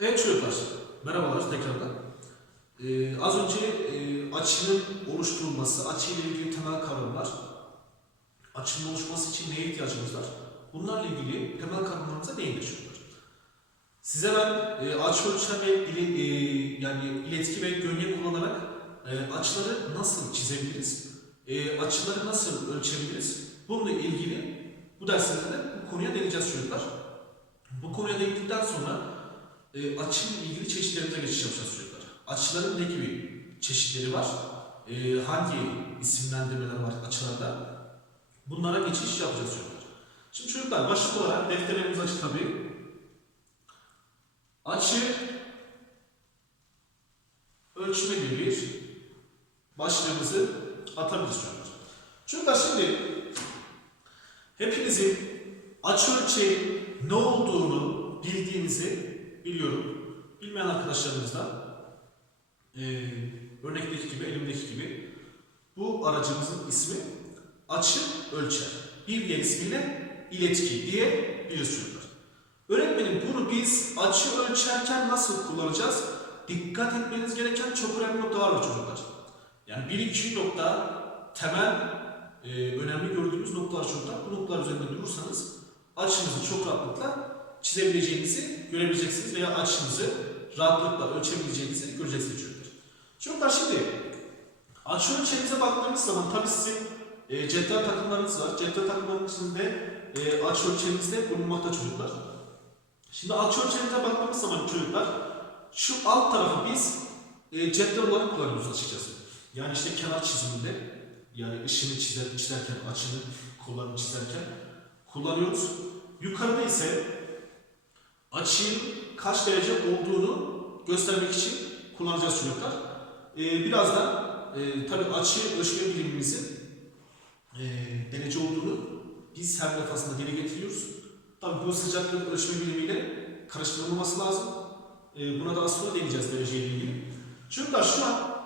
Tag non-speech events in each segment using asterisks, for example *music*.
Evet çocuklar, merhabalar tekrardan. Ee, az önce e, açının oluşturulması, açı ile ilgili temel kavramlar, açının oluşması için neye ihtiyacımız var? Bunlarla ilgili temel kavramlarımıza çocuklar. Size ben e, açı ölçen ve ili, e, yani iletki ve gölge kullanarak e, açıları nasıl çizebiliriz, e, açıları nasıl ölçebiliriz? Bununla ilgili bu derslerde de bu konuya değineceğiz çocuklar. Bu konuya değindikten sonra e, açıyla ilgili çeşitlerimize geçiş yapacağız çocuklar. Açıların ne gibi çeşitleri var? E, hangi isimlendirmeler var açılarda? Bunlara geçiş yapacağız çocuklar. Şimdi çocuklar başlık olarak defterlerimiz açık tabii. Açı ölçme gibi bir başlığımızı atabiliriz çocuklar. Çocuklar şimdi hepinizin açı ölçeği ne olduğunu bildiğinizi biliyorum. Bilmeyen arkadaşlarımız da eee örnekteki gibi, elimdeki gibi bu aracımızın ismi açı ölçer. Bir diğer ismiyle iletki diye çocuklar. Öğretmenim bunu biz açı ölçerken nasıl kullanacağız? Dikkat etmeniz gereken çok önemli noktalar var çocuklar. Yani bir iki nokta temel e, önemli gördüğümüz noktalar çocuklar. Bu noktalar üzerinde durursanız açınızı çok rahatlıkla çizebileceğinizi görebileceksiniz veya açınızı rahatlıkla ölçebileceğinizi göreceksiniz çocuklar. Çocuklar şimdi açı ölçeğinize baktığımız zaman tabii sizin e, cetvel takımlarınız var. Cetvel takımlarının içinde e, açı ölçeğinizde bulunmakta çocuklar. Şimdi açı ölçeğinize baktığımız zaman çocuklar şu alt tarafı biz e, cetvel olarak kullanıyoruz açıkçası. Yani işte kenar çiziminde yani ışını çizer, çizerken, açını kollarını çizerken kullanıyoruz. Yukarıda ise açının kaç derece olduğunu göstermek için kullanacağız çocuklar. Ee, birazdan e, tabii açı ölçme bilimimizin e, derece olduğunu biz her defasında dile getiriyoruz. Tabii bu sıcaklık ölçme bilimiyle karıştırılmaması lazım. E, buna da az sonra değineceğiz dereceyle ilgili. Çocuklar şu an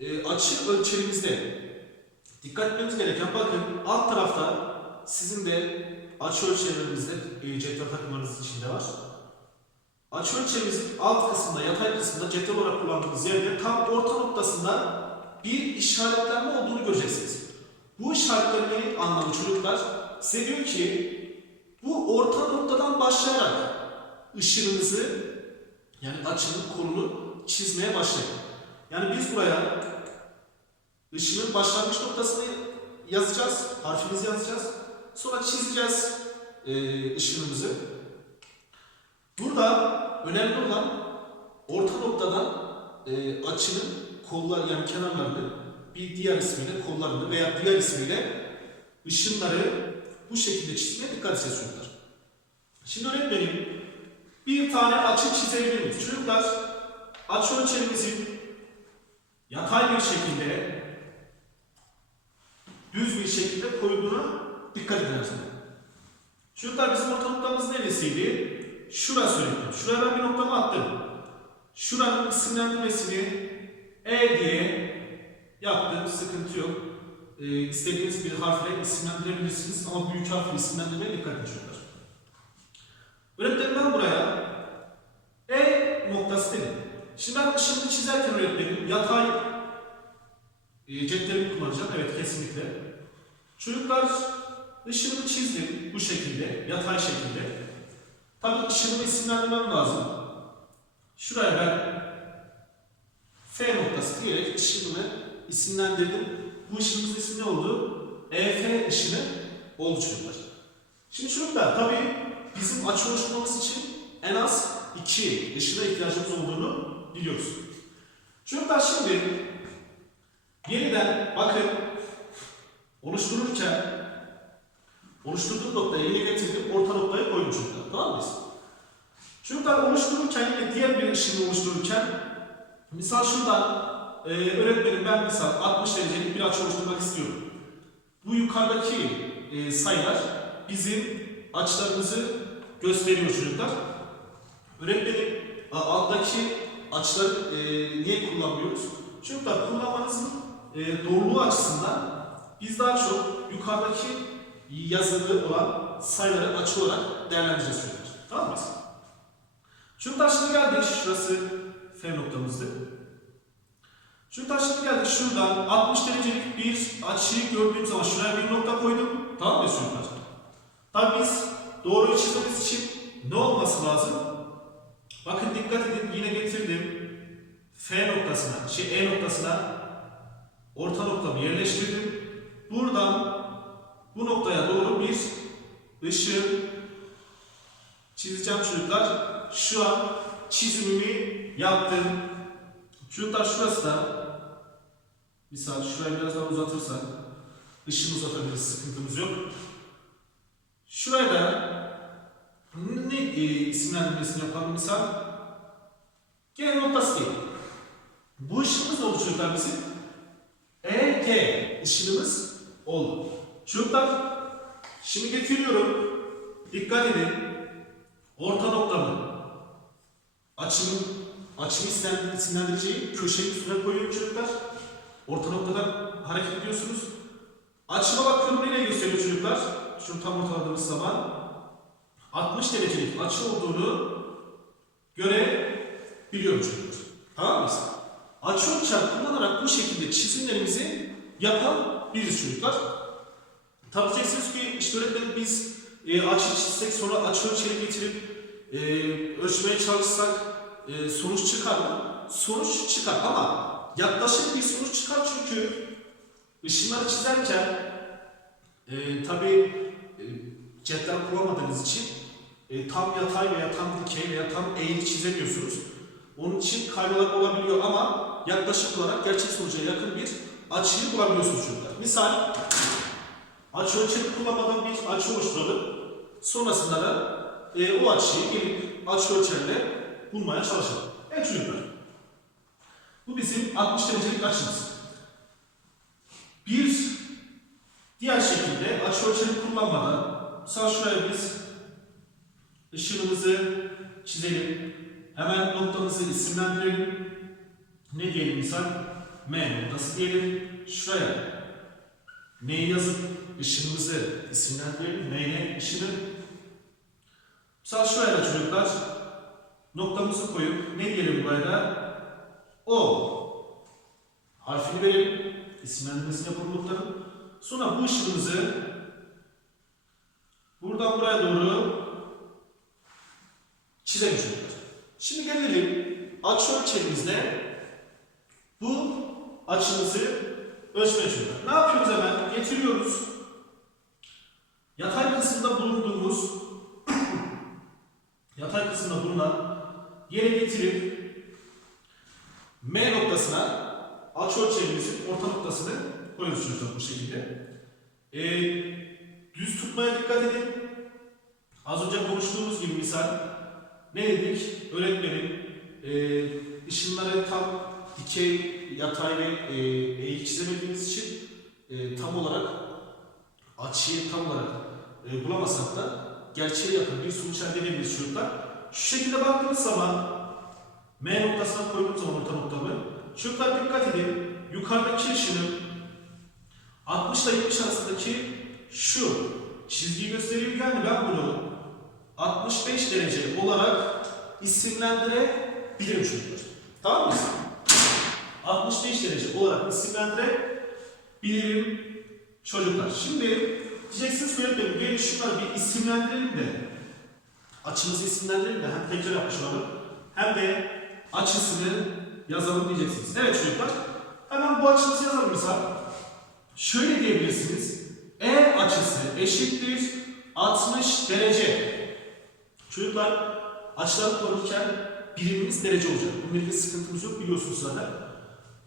e, açı ölçerimizde dikkat etmemiz gereken bakın alt tarafta sizin de açı ölçerimizde e, cetvel takımlarınız içinde var. Açı ölçerimizin alt kısmında, yatay kısmında cetvel olarak kullandığımız yerde tam orta noktasında bir işaretlenme olduğunu göreceksiniz. Bu işaretlenmenin anlamı çocuklar size diyor ki bu orta noktadan başlayarak ışınınızı yani açının kolunu çizmeye başlayın. Yani biz buraya ışının başlangıç noktasını yazacağız, harfimizi yazacağız. Sonra çizeceğiz e, ışınımızı. Burada önemli olan orta noktadan e, açının kollar yani kenarlarını bir diğer ismiyle kollarını veya diğer ismiyle ışınları bu şekilde çizmeye dikkat edeceğiz çocuklar. Şimdi öğretmenim bir tane açı çizebilir miyiz? Çocuklar açı ölçerimizin yatay bir şekilde düz bir şekilde koyduğuna dikkat ederiz. Çocuklar bizim orta noktamız neresiydi? Şurası öğretmenim. Şuraya ben bir noktamı attım. Şuranın isimlendirmesini E diye yaptım. Sıkıntı yok. Ee, istediğiniz bir harfle isimlendirebilirsiniz ama büyük harfle isimlendirmeye dikkat edin çocuklar. Öğretmenim ben buraya E noktası dedim. Şimdi ben ışığını çizerken öğretmenim yatay e, cetvelimi kullanacağım. Evet kesinlikle. Çocuklar ışığını çizdim bu şekilde, yatay şekilde. Tabii ışığını isimlendirmem lazım. Şuraya ben F noktası diyerek ışığını isimlendirdim. Bu ışığımızın ismi ne oldu? EF ışını çocuklar. Şimdi çocuklar tabii bizim açı oluşturmamız için en az iki ışına ihtiyacımız olduğunu biliyoruz. Çocuklar şimdi yeniden bakın oluştururken oluşturduğum noktaya yine getirdim orta noktaya koydum çocuklar. Tamam mı biz? Çocuklar oluştururken yine diğer bir ışını oluştururken misal şuradan e, öğretmenim ben misal 60 derecelik bir açı oluşturmak istiyorum. Bu yukarıdaki e, sayılar bizim açılarımızı gösteriyor çocuklar. Öğretmenim alttaki açıları e, niye kullanmıyoruz? Çocuklar kullanmanızın e, doğruluğu açısından biz daha çok yukarıdaki yazılı olan sayıları açı olarak değerlendireceğiz çocuklar. Tamam mı? Çocuklar şimdi geldik. Şurası F noktamızdı. Çocuklar şimdi geldik şuradan 60 derecelik bir açıyı gördüğüm zaman şuraya bir nokta koydum. Tamam mı çocuklar? Tabii biz doğruyu çizmemiz için ne olması lazım? Bakın dikkat edin yine getirdim. F noktasına, şey E noktasına orta noktamı yerleştirdim. Buradan bu noktaya doğru bir ışığı çizeceğim çocuklar. Şu an çizimimi yaptım. Çocuklar şurası da misal şurayı biraz daha uzatırsak ışını uzatabiliriz sıkıntımız yok. Şuraya da ne e, isimlendirmesini yapalım misal G noktası değil. Bu ışığımız oldu çocuklar bizim? EG ışığımız oldu. Çocuklar şimdi getiriyorum. Dikkat edin. Orta noktamı açımı isimlendir- isimlendireceği köşenin üstüne koyuyorum çocuklar. Orta noktadan hareket ediyorsunuz. Açıma bakıyorum nereye gösteriyor çocuklar? Şunu tam ortaladığımız zaman 60 derecelik açı olduğunu görebiliyorum çocuklar. Tamam mı? Açı ölçer kullanarak bu şekilde çizimlerimizi yapabiliriz çocuklar. Tabii diyeceksiniz ki işte öğretmenim biz e, açı çizsek sonra açı ölçeri getirip e, ölçmeye çalışsak e, sonuç çıkar mı? Sonuç çıkar ama yaklaşık bir sonuç çıkar çünkü ışınları çizerken e, tabii e, cetvel kullanmadığınız için e, tam yatay veya tam dikey veya tam eğri çizemiyorsunuz. Onun için kaymalar olabiliyor ama yaklaşık olarak gerçek sonuca yakın bir açıyı bulabiliyorsunuz çocuklar. Misal açı ölçeri kullanmadan bir açı oluşturalım. Sonrasında da e, o açıyı gelip açı ölçerle bulmaya çalışalım. Evet çocuklar. Bu bizim 60 derecelik açımız. Bir diğer şekilde açı ölçeri kullanmadan mesela şuraya biz ışığımızı çizelim. Hemen noktamızı isimlendirelim. Ne diyelim misal? M noktası diyelim. Şuraya Neyi yazıp ışığımızı isimlendirelim. Neyle ışını? Mesela şuraya çocuklar noktamızı koyup ne diyelim buraya da? O harfini verelim. İsimlendirmesini yapalım noktanın. Sonra bu ışığımızı buradan buraya doğru çizelim çocuklar. Şimdi gelelim açı ölçeğimizde bu açımızı ölçmeye çalışıyorlar. Ne yapıyoruz hemen? Getiriyoruz. Kısımda bulunduğumuz *coughs* yatay kısımda bulunan yere getirip M noktasına açıölçeğimizin orta noktasını koyuyoruz bu şekilde. Ee, düz tutmaya dikkat edin. Az önce konuştuğumuz gibi misal ne dedik? Öğretmenim e, ışınları tam dikey, yatay ve e, eğik çizemediğimiz için e, tam olarak açıyı tam olarak e, bulamasak da gerçeğe yakın bir sonuç elde edebiliriz çocuklar. Şu şekilde baktığımız zaman M noktasına koyduğumuz zaman orta noktamı çocuklar dikkat edin yukarıdaki ışının 60 ile 70 arasındaki şu çizgiyi gösteriyor yani ben bunu 65 derece olarak isimlendirebilirim çocuklar. Tamam mı? 65 derece olarak isimlendirebilirim çocuklar. Şimdi diyeceksiniz ki öğretmenim gelin şunları bir isimlendirelim de açımızı isimlendirelim de hem tekrar yapmış olalım hem de açısını yazalım diyeceksiniz. Evet çocuklar hemen bu açımızı yazalım mesela. Şöyle diyebilirsiniz. E açısı eşittir 60 derece. Çocuklar açıları kullanırken birimimiz derece olacak. Bununla ilgili sıkıntımız yok biliyorsunuz zaten.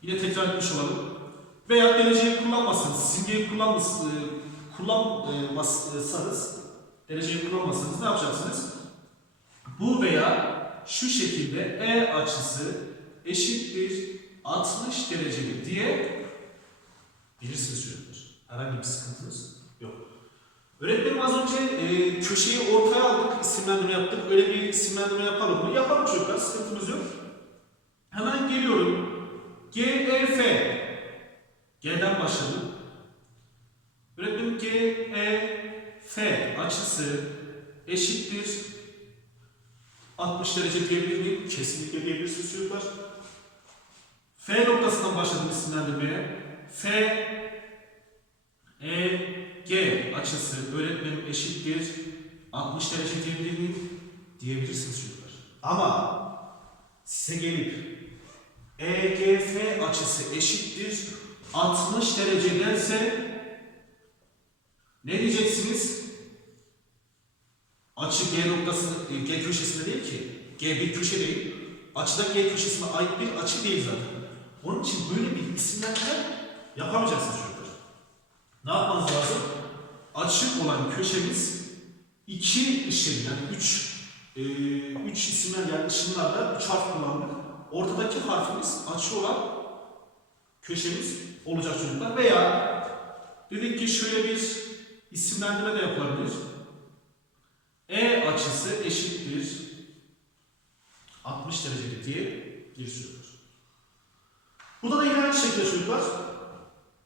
Yine tekrar etmiş olalım. Veya dereceyi kullanmazsanız, simgeyi kullanmaz, e, kullanmazsanız, dereceyi kullanmazsanız ne yapacaksınız? Bu veya şu şekilde E açısı eşittir 60 derecelik diye bilirsiniz çocuklar. Herhangi bir sıkıntınız yok. Öğretmenim az önce e, köşeyi ortaya aldık, isimlendirme yaptık. Öyle bir isimlendirme yapalım mı? Yapalım çocuklar, sıkıntımız yok. Hemen geliyorum. GEF. G'den başladım. Öğretmenim GEF açısı eşittir 60 derece diyebilir miyim? Kesinlikle diyebilirsiniz çocuklar. F noktasından başladım isimlendirmeye. F E G açısı öğretmenim eşittir 60 derece diyebilir miyim? Diyebilirsiniz çocuklar. Ama size gelip EGF açısı eşittir 60 derece derse ne diyeceksiniz? Açı G noktası e, G köşesinde değil ki. G bir köşe değil. Açıda G köşesine ait bir açı değil zaten. Onun için böyle bir isimlendirme yapamayacaksınız çocuklar. Ne yapmanız lazım? Açık olan köşemiz iki ışın yani üç e, üç isimler yani ışınlarda üç harf kullandık. Ortadaki harfimiz açı olan köşemiz olacak çocuklar. Veya dedik ki şöyle bir isimlendirme de yapılabilir. E açısı eşittir 60 derece diye bir çocuklar. Burada da yine aynı şekilde çocuklar.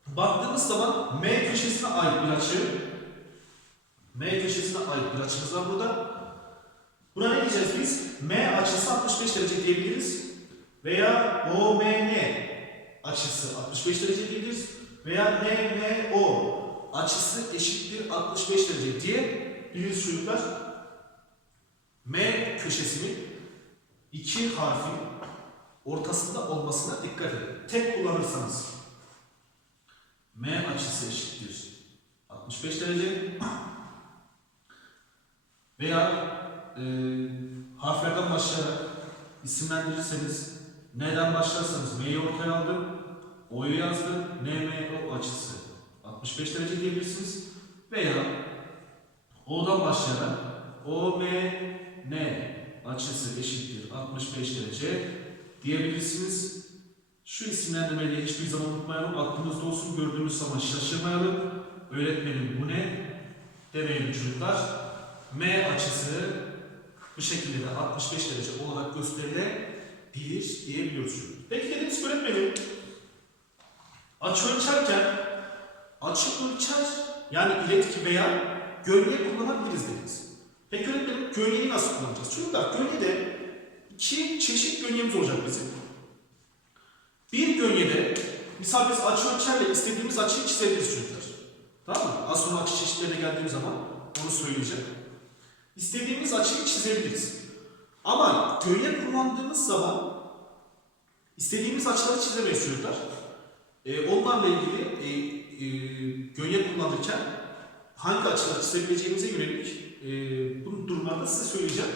Baktığımız zaman M köşesine ait bir açı. M köşesine ait bir açımız var burada. Buna ne diyeceğiz biz? M açısı 65 derece diyebiliriz. Veya OMN açısı 65 derece diyebiliriz. Veya NMO açısı eşittir 65 derece diyebiliriz çocuklar. M köşesinin iki harfin ortasında olmasına dikkat edin. Tek kullanırsanız M açısı eşittir 65 derece veya e, harflerden başlayarak isimlendirirseniz N'den başlarsanız M'yi ortaya aldım, O'yu yazdım, NMO açısı 65 derece diyebilirsiniz veya O'dan başlayarak OMN açısı eşittir 65 derece diyebilirsiniz. Şu isimlendirmeyi hiçbir zaman unutmayalım. Aklınızda olsun. Gördüğünüz zaman şaşırmayalım. Öğretmenim bu ne? Demeyin çocuklar. M açısı bu şekilde de 65 derece olarak gösterilebilir diyebiliyoruz. Peki dediniz ki öğretmenim açı ölçerken açı ölçer yani iletki veya gölge kullanabiliriz dediniz. Peki öğretmenim gölgeyi nasıl kullanacağız? Çocuklar gölgede iki çeşit gölgemiz olacak bizim. Bir gölgede misal biz açı ölçerle istediğimiz açıyı çizebiliriz çocuklar. Tamam mı? Az sonra açı çeşitlerine geldiğim zaman onu söyleyeceğim. İstediğimiz açıyı çizebiliriz. Ama gölge kullandığımız zaman istediğimiz açıları çizemeyiz çocuklar. Ee, onlarla ilgili e, e, gölge kullanırken hangi açıları çizebileceğimize yönelik e, bu durumlarda size söyleyeceğim.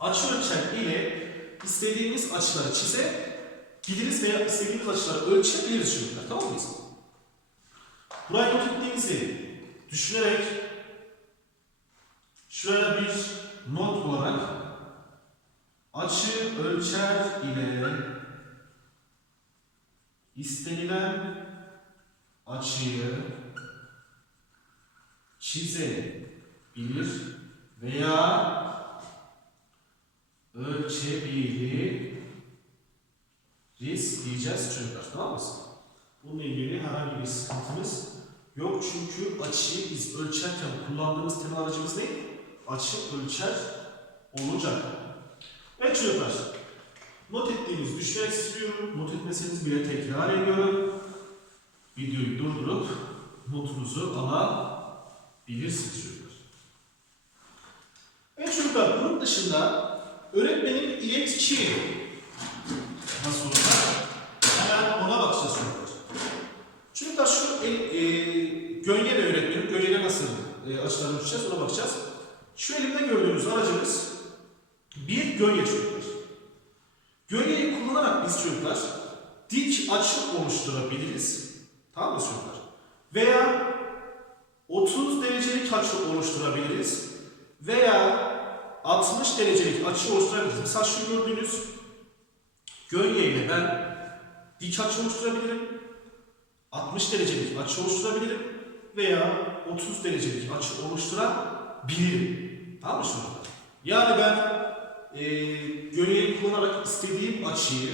Açı ölçer ile istediğimiz açıları çizebiliriz veya istediğimiz açıları ölçebiliriz çocuklar. Tamam mıyız? Burayı not ettiğinizi düşünerek şuraya bir not olarak açı ölçer ile istenilen açıyı çizebilir veya ölçebiliriz diyeceğiz çocuklar tamam mı? Bununla ilgili herhangi bir sıkıntımız yok çünkü açıyı biz ölçerken kullandığımız temel aracımız ne? Açı ölçer olacak. Evet çocuklar, not ettiğinizi düşünerek istiyorum. Not etmeseniz bile tekrar ediyorum. Videoyu durdurup notunuzu alabilirsiniz çocuklar. Evet çocuklar, bunun dışında öğretmenin iletki nasıl olacak? Hemen ona bakacağız çocuklar. Çocuklar şu el, e, gölge de öğretmenim. Gölgede nasıl e, açılarını ölçeceğiz ona bakacağız. Şu elimde gördüğünüz aracımız bir gölge çocuklar. Gölgeyi kullanarak biz çocuklar dik açı oluşturabiliriz. Tamam mı çocuklar? Veya 30 derecelik açı oluşturabiliriz. Veya 60 derecelik açı oluşturabiliriz. Mesela şu gördüğünüz gölgeyle ben dik açı oluşturabilirim. 60 derecelik açı oluşturabilirim. Veya 30 derecelik açı oluşturabilirim. Tamam mı çocuklar? Yani ben e, gölgeyi kullanarak istediğim açıyı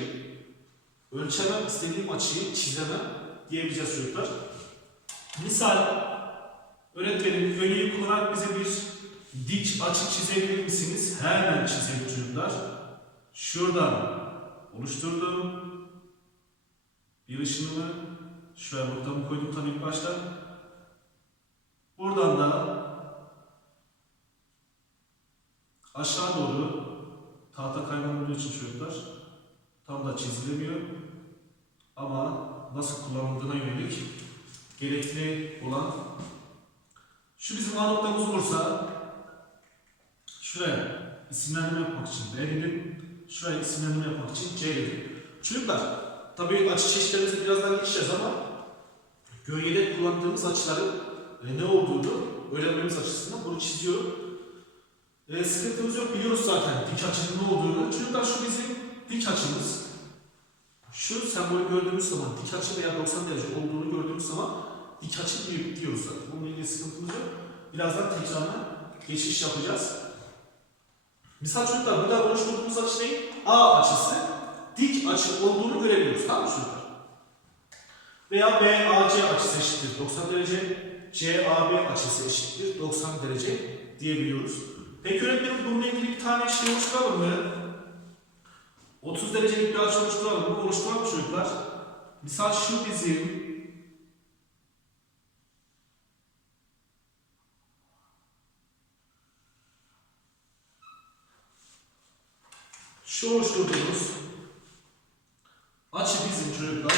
ölçemem, istediğim açıyı çizemem diyebileceğiz çocuklar. Misal öğretmenim gölgeyi kullanarak bize bir dik açı çizebilir misiniz? Hemen çizelim çocuklar. Şuradan oluşturdum. Bir ışınımı şuraya noktamı koydum tabii ilk başta. Buradan da aşağı doğru tahta olduğu için çocuklar tam da çizilemiyor. Ama nasıl kullanıldığına yönelik gerekli olan şu bizim A noktamız olursa şuraya isimlendirme yapmak için B dedim. Şuraya isimlendirme yapmak için C dedim. Çocuklar tabii açı çeşitlerimizi birazdan geçeceğiz ama gölgede kullandığımız açıların e, ne olduğunu öğrenmemiz açısından bunu çiziyorum. E, sıkıntımız yok biliyoruz zaten dik açının ne olduğunu. Çocuklar şu bizim dik açımız. Şu sembolü gördüğümüz zaman dik açı veya 90 derece olduğunu gördüğümüz zaman dik açı diyor- diyoruz zaten. Bununla ilgili sıkıntımız yok. Birazdan tekrarına geçiş yapacağız. Misal çocuklar burada oluşturduğumuz açı ne? A açısı dik açı olduğunu görebiliyoruz. Tamam mı çocuklar? Veya BAC açısı eşittir 90 derece, CAB açısı eşittir 90 derece diyebiliyoruz. Peki öğretmenim bununla ilgili bir tane şey oluşturalım mı? 30 derecelik bir açı oluşturalım mı? Oluşturalım çocuklar. Misal şu bizim şu oluşturduğumuz açı bizim çocuklar.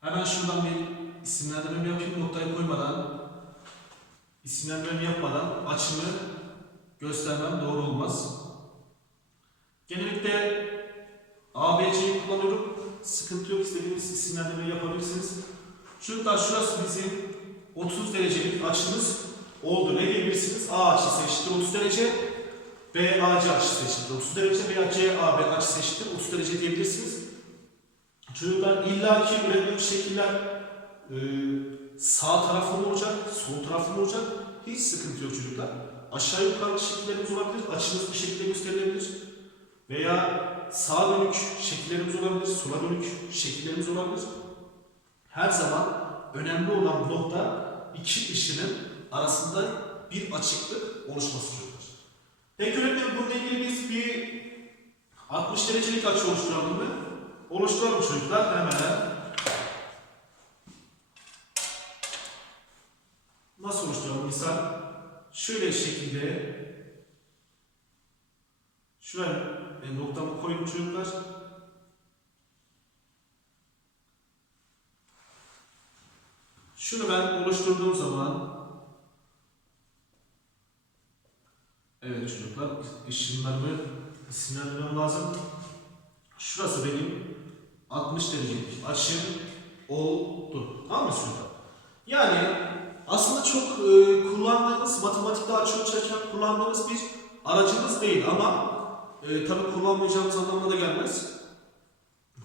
Hemen şuradan bir isimlendirme yapayım noktayı koymadan. İsimlendirme yapmadan açımı göstermem doğru olmaz. Genellikle ABC'yi kullanıyorum. Sıkıntı yok istediğiniz isimlendirmeyi yapabilirsiniz. Çocuklar şurası bizim 30 derecelik açımız oldu. Ne diyebilirsiniz? A açısı eşittir 30 derece. BAC açısı eşittir 30 derece veya CAB açısı eşittir 30 derece diyebilirsiniz. Çocuklar illaki ürettiğimiz şekiller e, sağ tarafı mı olacak, sol tarafı mı olacak? Hiç sıkıntı yok çocuklar. Aşağı yukarı şekillerimiz olabilir, açımız bir şekilde gösterilebilir. Veya sağa dönük şekillerimiz olabilir, sola dönük şekillerimiz olabilir. Her zaman önemli olan nokta iki ışının arasında bir açıklık oluşması çocuklar. Peki öğretmenim bununla ilgili biz bir 60 derecelik açı oluşturalım mı? Oluşturalım çocuklar hemen. Nasıl oluşturalım? Misal şöyle şekilde şuraya e, noktamı koyun çocuklar. Şunu ben oluşturduğum zaman Evet çocuklar ışınlarımı isimlendirmem lazım. Şurası benim 60 derecelik açım oldu. Tamam mı çocuklar? Yani aslında çok e, kullandığımız, matematikte açı ölçerken kullandığımız bir aracımız değil ama e, tabii kullanmayacağımız anlamına da gelmez.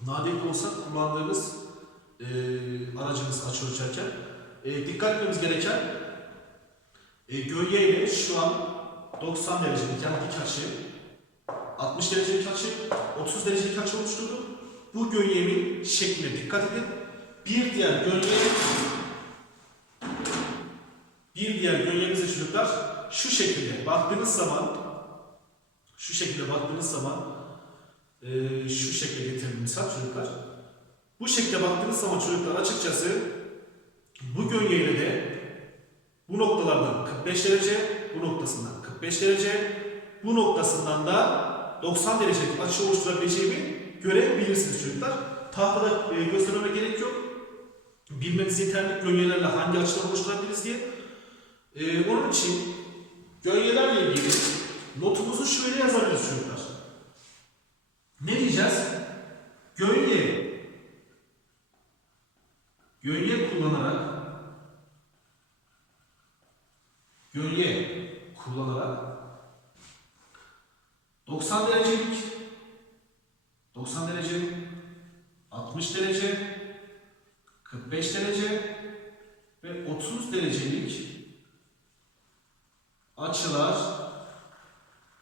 Nadir de olsa kullandığımız e, aracımız açı ölçerken e, dikkat etmemiz gereken e, gölge ile şu an 90 derecelik yani dik açı 60 derecelik açı 30 derecelik açı oluşturdu. Bu gölgemin şekline dikkat edin. Bir diğer gölge bir diğer gölgemize çocuklar şu şekilde baktığınız zaman şu şekilde baktığınız zaman eee, şu şekilde getirelim misal çocuklar. Bu şekilde baktığınız zaman çocuklar açıkçası bu gölgeyle de bu noktalardan 45 derece, bu noktasından 45 derece, bu noktasından da 90 derecelik açı oluşturabileceğimi görebilirsiniz çocuklar. Tahtada e, göstermeme gerek yok. Bilmeniz yeterli gölgelerle hangi açılar oluşturabiliriz diye. E, onun için gölgelerle ilgili notumuzu şöyle yazabiliriz çocuklar. Ne diyeceğiz? Gölge gölge kullanarak gölge kullanarak 90 derecelik 90 derece 60 derece 45 derece ve 30 derecelik açılar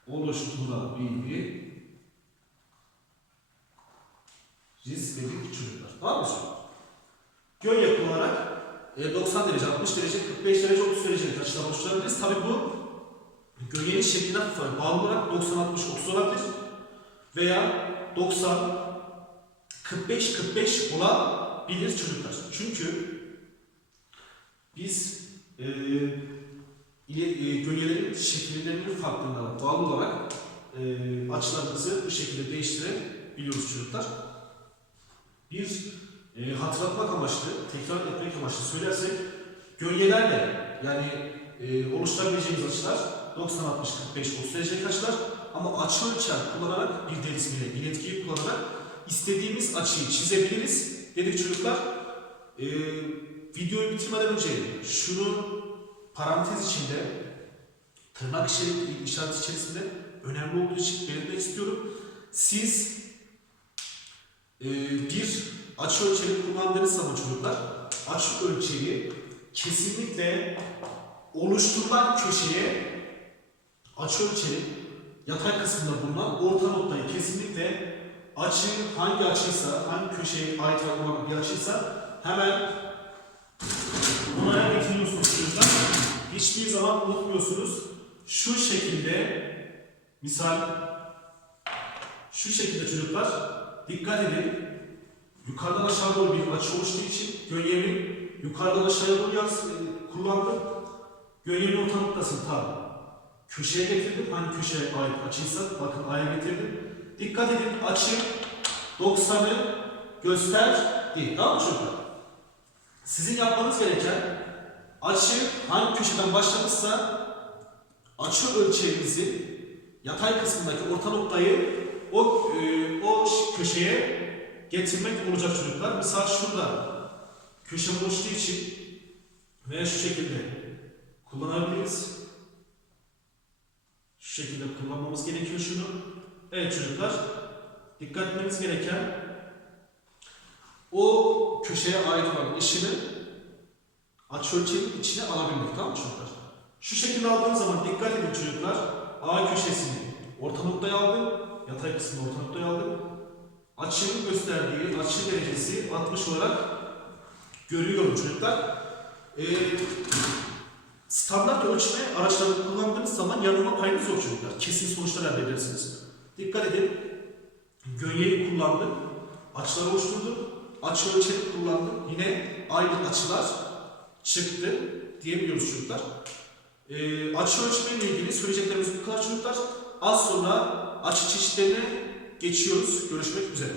oluşturabilir risk dedik çocuklar. Tamam mı? çocuklar? Gölge kullanarak e, 90 derece, 60 derece, 45 derece, 30 derecelik açılar Tabi bu gölgenin şekline bağlı olarak 90, 60, 30 olabilir veya 90, 45, 45 olabilir çocuklar. Çünkü biz e, e, gölgelerin şekillerinin farklılığına bağlı olarak e, açılarımızı bu şekilde değiştirebiliyoruz çocuklar. Bir e, hatırlatmak amaçlı, tekrar etmek amaçlı söylersek gölgelerle yani e, oluşturabileceğimiz açılar 90, 60, 45, 30 derecelik açılar ama açı ölçer kullanarak bir derismiyle iletkiyi kullanarak istediğimiz açıyı çizebiliriz dedik çocuklar. E, videoyu bitirmeden önce şunu parantez içinde tırnak işareti, işareti içerisinde önemli olduğu için belirtmek istiyorum. Siz e, bir açı ölçeri kullandığınız zaman çocuklar açı ölçeği kesinlikle oluşturulan köşeye açı ölçeri yatay kısmında bulunan orta noktayı kesinlikle açı hangi açıysa, hangi köşeye ait olan bir açıysa hemen Bunlara getiriyorsunuz çocuklar. Hiçbir zaman unutmuyorsunuz. Şu şekilde misal şu şekilde çocuklar dikkat edin. Yukarıdan aşağı doğru bir açı oluştuğu için gölgemi yukarıdan aşağıya doğru yaz, kullandım. Gölgemin orta noktasını tam köşeye getirdim. Hangi köşeye ait açıysa bakın A'ya getirdim. Dikkat edin açı 90'ı gösterdi. Tamam mı çocuklar? Sizin yapmanız gereken açı hangi köşeden başlamışsa açı ölçeğinizi yatay kısmındaki orta noktayı o e, o köşeye getirmek olacak çocuklar. Misal şurada köşe oluştuğu için veya şu şekilde kullanabiliriz. Şu şekilde kullanmamız gerekiyor şunu. Evet çocuklar dikkat etmemiz gereken o köşeye ait olan işini açı ölçeğinin içine alabilmek tamam mı çocuklar? Şu şekilde aldığım zaman dikkat edin çocuklar. A köşesini orta noktaya aldım. Yatay kısmını orta noktaya aldım. Açının gösterdiği açı derecesi 60 olarak görüyorum çocuklar. Ee, standart ölçme araçlarını kullandığınız zaman yanılma payınız yok çocuklar. Kesin sonuçlar elde edersiniz. Dikkat edin. Gölgeyi kullandım. Açılar oluşturdum. Açı ölçeri kullandım. Yine aynı açılar çıktı diyebiliyoruz çocuklar. Ee, açı ölçmeyle ilgili söyleyeceklerimiz bu kadar çocuklar. Az sonra açı çeşitlerine geçiyoruz. Görüşmek üzere.